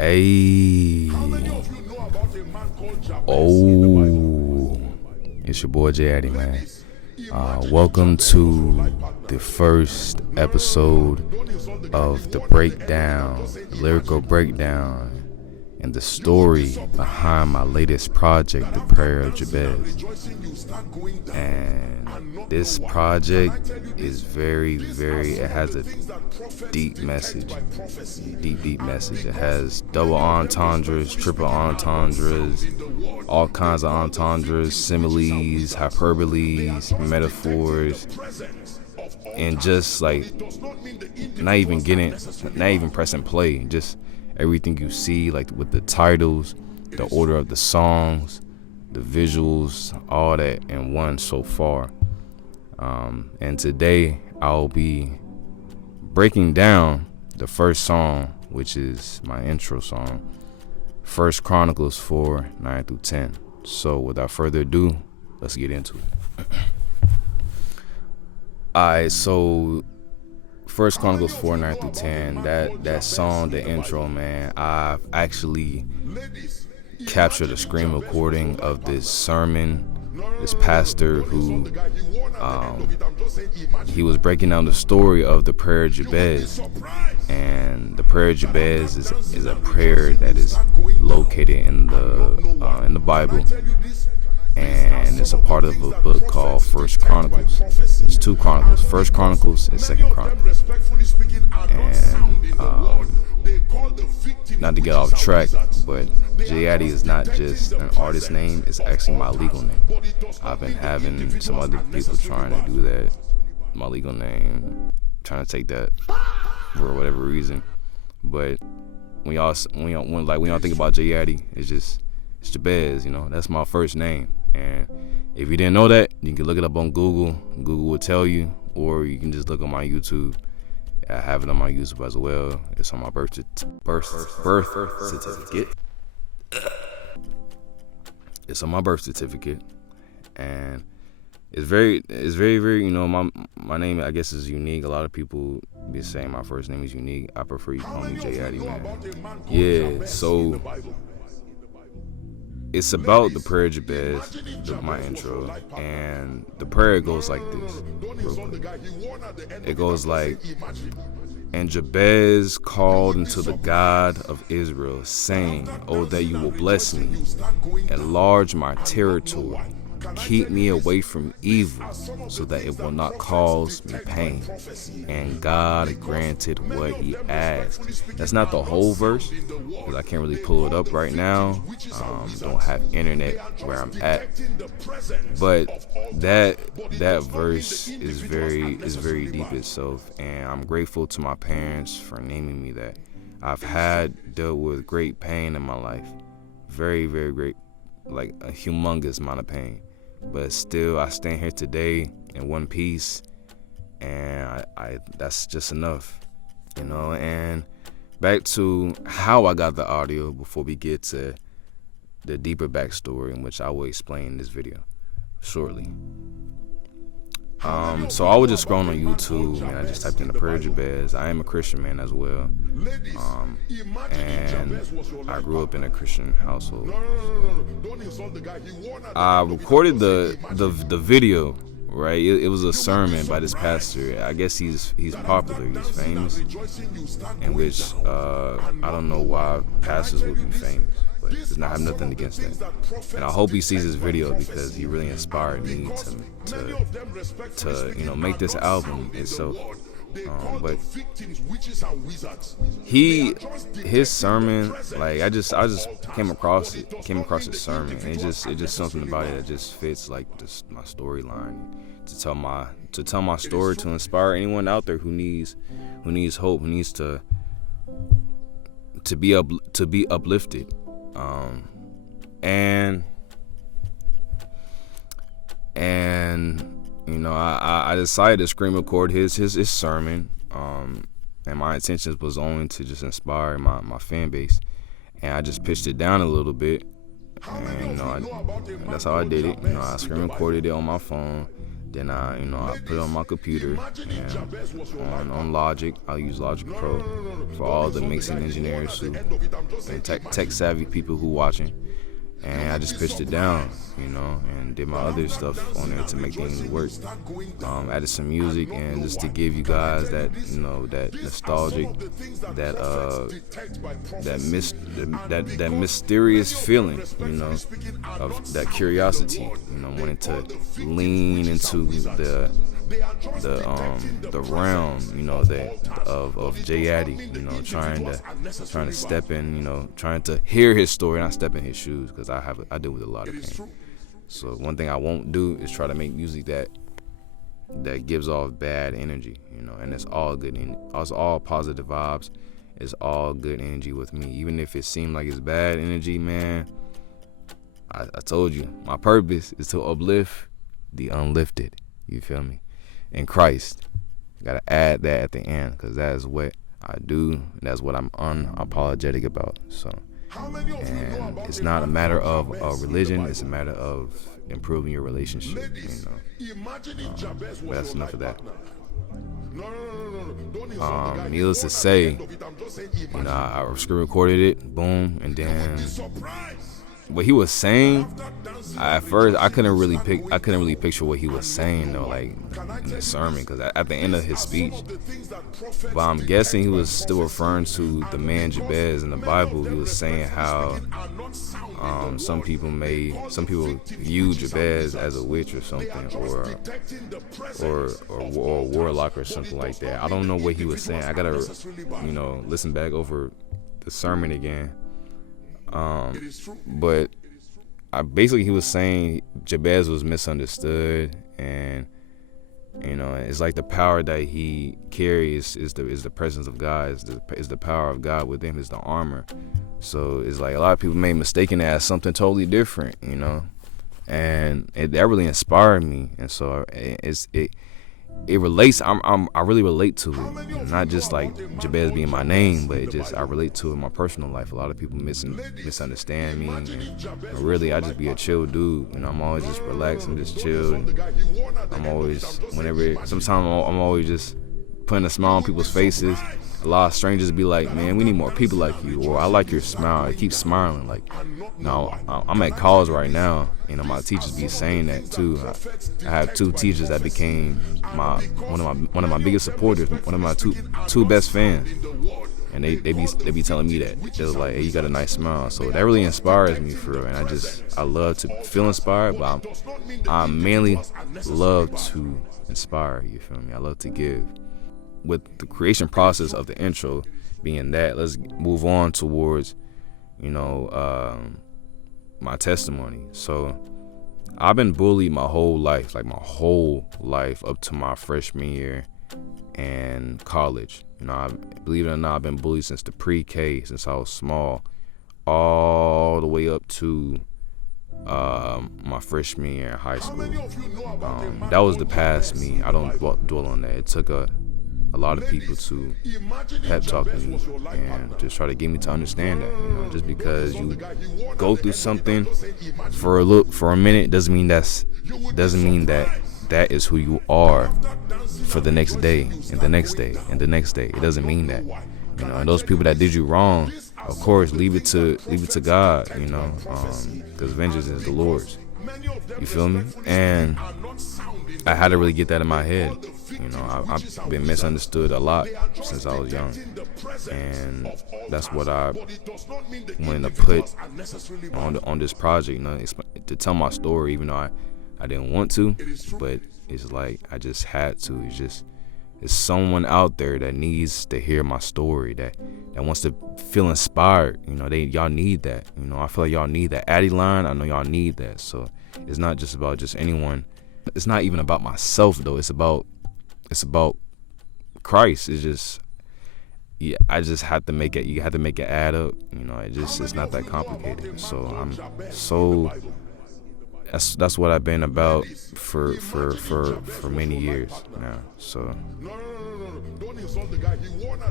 Hey. Oh. It's your boy Addy, man. Welcome to the first episode of the breakdown, the lyrical breakdown, and the story behind my latest project, The Prayer of Jabez. And this project is it has a deep message. Deep message. It has double entendres, triple entendres, all kinds of entendres, similes, hyperboles, metaphors, and just like not even pressing play, just everything you see, like with the titles, the order of the songs, the visuals, all that in one so far. And today I'll be breaking down the first song, which is my intro song, 1 Chronicles 4, 9 through 10. So without further ado, let's get into it. Alright, so 1 Chronicles 4, 9 through 10, that song, the intro, man, I've actually captured a screen recording of this sermon, this pastor who, he was breaking down the story of the prayer of Jabez. And the prayer of Jabez is a prayer that is located in the Bible. And it's a part of a book called 1 Chronicles. There's 2 Chronicles, 1 Chronicles and 2 Chronicles. And not to get off track, but Addy is not just an artist name, it's actually my legal name. I've been having some other people trying to do that, my legal name, trying to take that for whatever reason. But when y'all think about Addy, it's Jabez, that's my first name. And if you didn't know that, you can look it up on Google. Google will tell you, or you can just look on my YouTube. I have it on my YouTube as well. It's on my birth certificate. It's on my birth certificate, and it's very, my name, I guess, is unique. A lot of people be saying my first name is unique. I prefer you call me Addy, man. Yeah, so it's about the prayer of Jabez, my intro, and the prayer goes like this. It goes like, and Jabez called unto the God of Israel, saying, "Oh, that you will bless me, enlarge my territory, keep me away from evil, so that it will not cause me pain." And God granted what he asked. That's not the whole verse, because I can't really pull it up right now. Don't have internet where I'm at. But that verse is very deep itself, and I'm grateful to my parents for naming me that. I've dealt with great pain in my life, very great, like a humongous amount of pain. But still, I stand here today in one piece, and I that's just enough, And back to how I got the audio before we get to the deeper backstory, in which I will explain in this video shortly. So I was just scrolling on YouTube, and I just typed in the prayer of Jabez. I am a Christian man as well, and I grew up in a Christian household. I recorded the video, right? It was a sermon by this pastor. I guess he's popular, he's famous, in which I don't know why pastors would be famous, but I have nothing against that. And I hope he sees this video, because he really inspired me to make this album itself. But his sermon, like I just came across his sermon, and it's just something about it that just fits like my storyline, to tell my story, to inspire anyone out there who needs hope, who needs to be uplifted. I decided to screen record his sermon, and my intentions was only to just inspire my fan base, and I just pitched it down a little bit, and that's how I did it. I screen recorded it on my phone, Then I put it on my computer and on Logic. I use Logic Pro for all the mixing engineers and tech savvy people who watching. And I just pitched it down, and did my other stuff on there to make things work. Added some music and just to give you guys that, that nostalgic, that mysterious feeling, of that curiosity, wanting to lean into the realm, of J Addy, trying to step in, trying to hear his story, not step in his shoes, because I deal with a lot of pain. So one thing I won't do is try to make music that gives off bad energy, and it's all good, it's all positive vibes, it's all good energy with me, even if it seemed like it's bad energy, man. I told you, my purpose is to uplift the unlifted. You feel me? In Christ. You gotta add that at the end, because that is what I do, and that's what I'm unapologetic about. So, and it's not a matter of religion, it's a matter of improving your relationship, but that's enough of that. Needless to say, I screen recorded it, boom, and then what he was saying, at first I couldn't really picture what he was saying though, like in the sermon, because at the end of his speech, but I'm guessing he was still referring to the man Jabez in the Bible. He was saying how some people view Jabez as a witch or something, or a warlock or something like that. I don't know what he was saying. I gotta listen back over the sermon again. But basically he was saying Jabez was misunderstood, and it's like the power that he carries is the presence of God, is the power of God within him, is the armor. So it's like a lot of people may mistake it as something totally different, and that really inspired me. And so it relates. I really relate to it, not just like Jabez being my name, but I relate to it in my personal life. A lot of people misunderstand me, and really I just be a chill dude. I'm always just relaxed and just chill. And I'm always sometimes I'm always just putting a smile on people's faces. A lot of strangers be like, man, we need more people like you, or I like your smile, I keep smiling. Like, I'm at college right now, my teachers be saying that too. I have two teachers that became one of my biggest supporters, one of my two best fans, and they be telling me that they're like, hey, you got a nice smile. So that really inspires me for real, and I love to feel inspired, but I mainly love to inspire. You feel me? I love to give. With the creation process of the intro being that, let's move on towards my testimony. So I've been bullied my whole life up to my freshman year and college. Believe it or not, I've been bullied since the pre-K, since I was small, all the way up to my freshman year in high school. That was the past me. I don't dwell on that. It took a lot of people to pep talk me and just try to get me to understand that, just because you go through something for a minute doesn't mean that is who you are for the next day and the next day and the next day. It doesn't mean that, and those people that did you wrong, of course, leave it to God, because vengeance is the Lord's. You feel me? And I had to really get that in my head. I've been misunderstood a lot since I was young, and that's what I wanted to put on this project, to tell my story, even though I didn't want to, but it's like I just had to. It's someone out there that needs to hear my story, that wants to feel inspired. Y'all need that. I feel like y'all need that Addy line. I know y'all need that. So it's not just about just anyone. It's not even about myself though. It's about Christ. It's just, I just have to make it. You have to make it add up. It's not that complicated. So that's what I've been about for many years now. So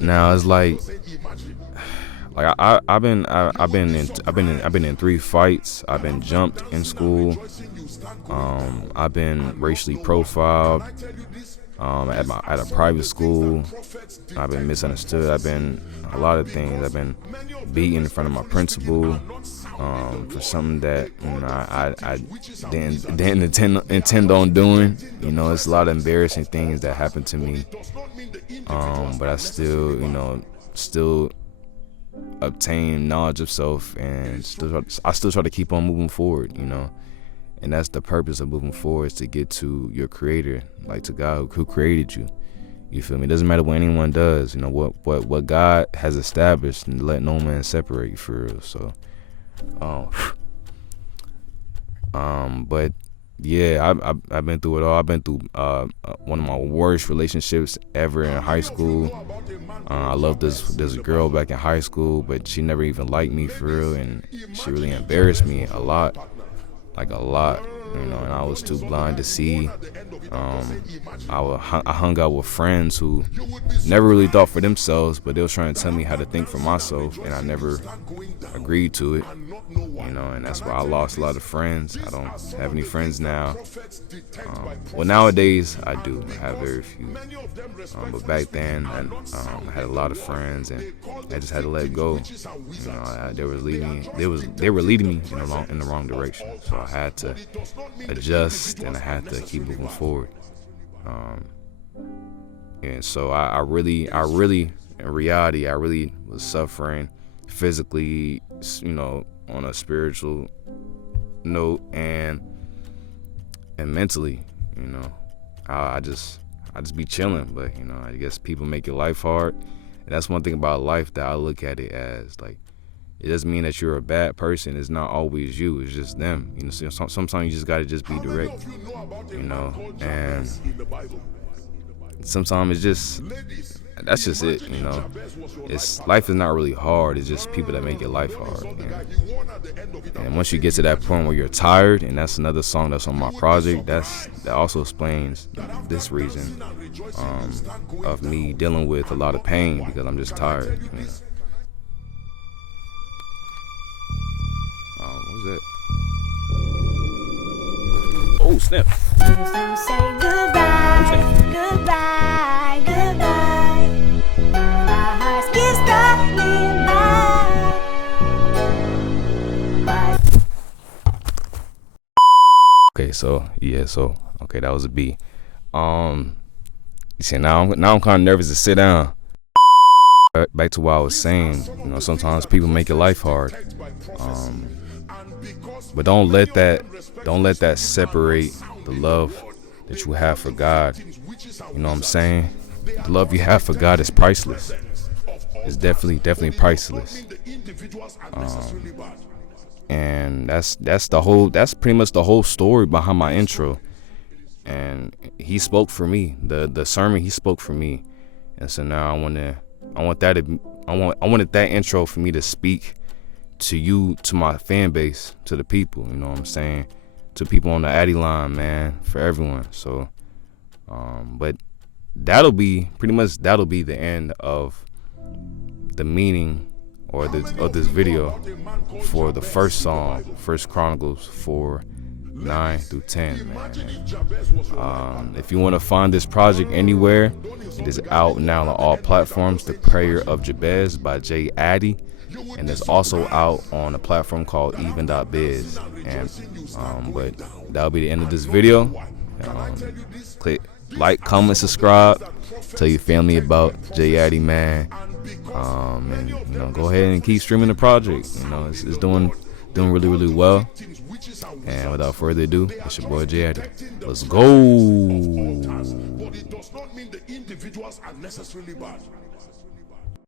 now it's like I've been in 3 fights. I've been jumped in school. I've been racially profiled at a private school. I've been misunderstood. I've been a lot of things. I've been beaten in front of my principal for something that I didn't intend on doing. It's a lot of embarrassing things that happened to me. But I still obtain knowledge of self, and I still try to keep on moving forward. And that's the purpose of moving forward, is to get to your creator, like to God who created you. You feel me? It doesn't matter what anyone does. What God has established, and let no man separate you, for real. So, but yeah, I've been through it all. I've been through one of my worst relationships ever in high school. I loved this girl back in high school, but she never even liked me, for real, and she really embarrassed me a lot. And I was too blind to see. I hung out with friends who never really thought for themselves, but they were trying to tell me how to think for myself, and I never agreed to it. And that's why I lost a lot of friends. I don't have any friends now. Well, nowadays I do. I have very few. But back then, I had a lot of friends, and I just had to let go. They were leading me in the wrong direction. So I had to adjust, and I had to keep moving forward. And so I really, in reality, I really was suffering physically, on a spiritual note, and mentally. I just be chilling, but I guess people make your life hard, and that's one thing about life that I look at it as, like, it doesn't mean that you're a bad person. It's not always you. It's just them. Sometimes you just gotta just be direct. And sometimes that's just it. Life is not really hard. It's just people that make your life hard. And once you get to that point where you're tired, and that's another song that's on my project, that also explains this reason of me dealing with a lot of pain, because I'm just tired. What was that? Oh, snap. Just don't say goodbye, goodbye, goodbye. Our hearts can stop Okay, that was a B. You see, now I'm kind of nervous to sit down. Back to what I was saying, sometimes people make your life hard. But don't let that separate the love that you have for God. You know what I'm saying? The love you have for God is priceless. It's definitely priceless. And that's pretty much the whole story behind my intro. And he spoke for me. The sermon, he spoke for me. And so now I wanted that intro for me to speak to you, to my fan base, to the people, you know what I'm saying? To people on the Addy line, man, for everyone. So, but that'll be the end of the meaning of this video for the first song, First Chronicles 4:9-10, man. If you want to find this project anywhere, it is out now on all platforms. The Prayer of Jabez by Addy. And it's also out on a platform called even.biz. And but that'll be the end of this video. Click like, comment, subscribe, tell your family about Addy, man. And go ahead and keep streaming the project. It's doing really, really well. And without further ado, it's your boy Addy. Let's go.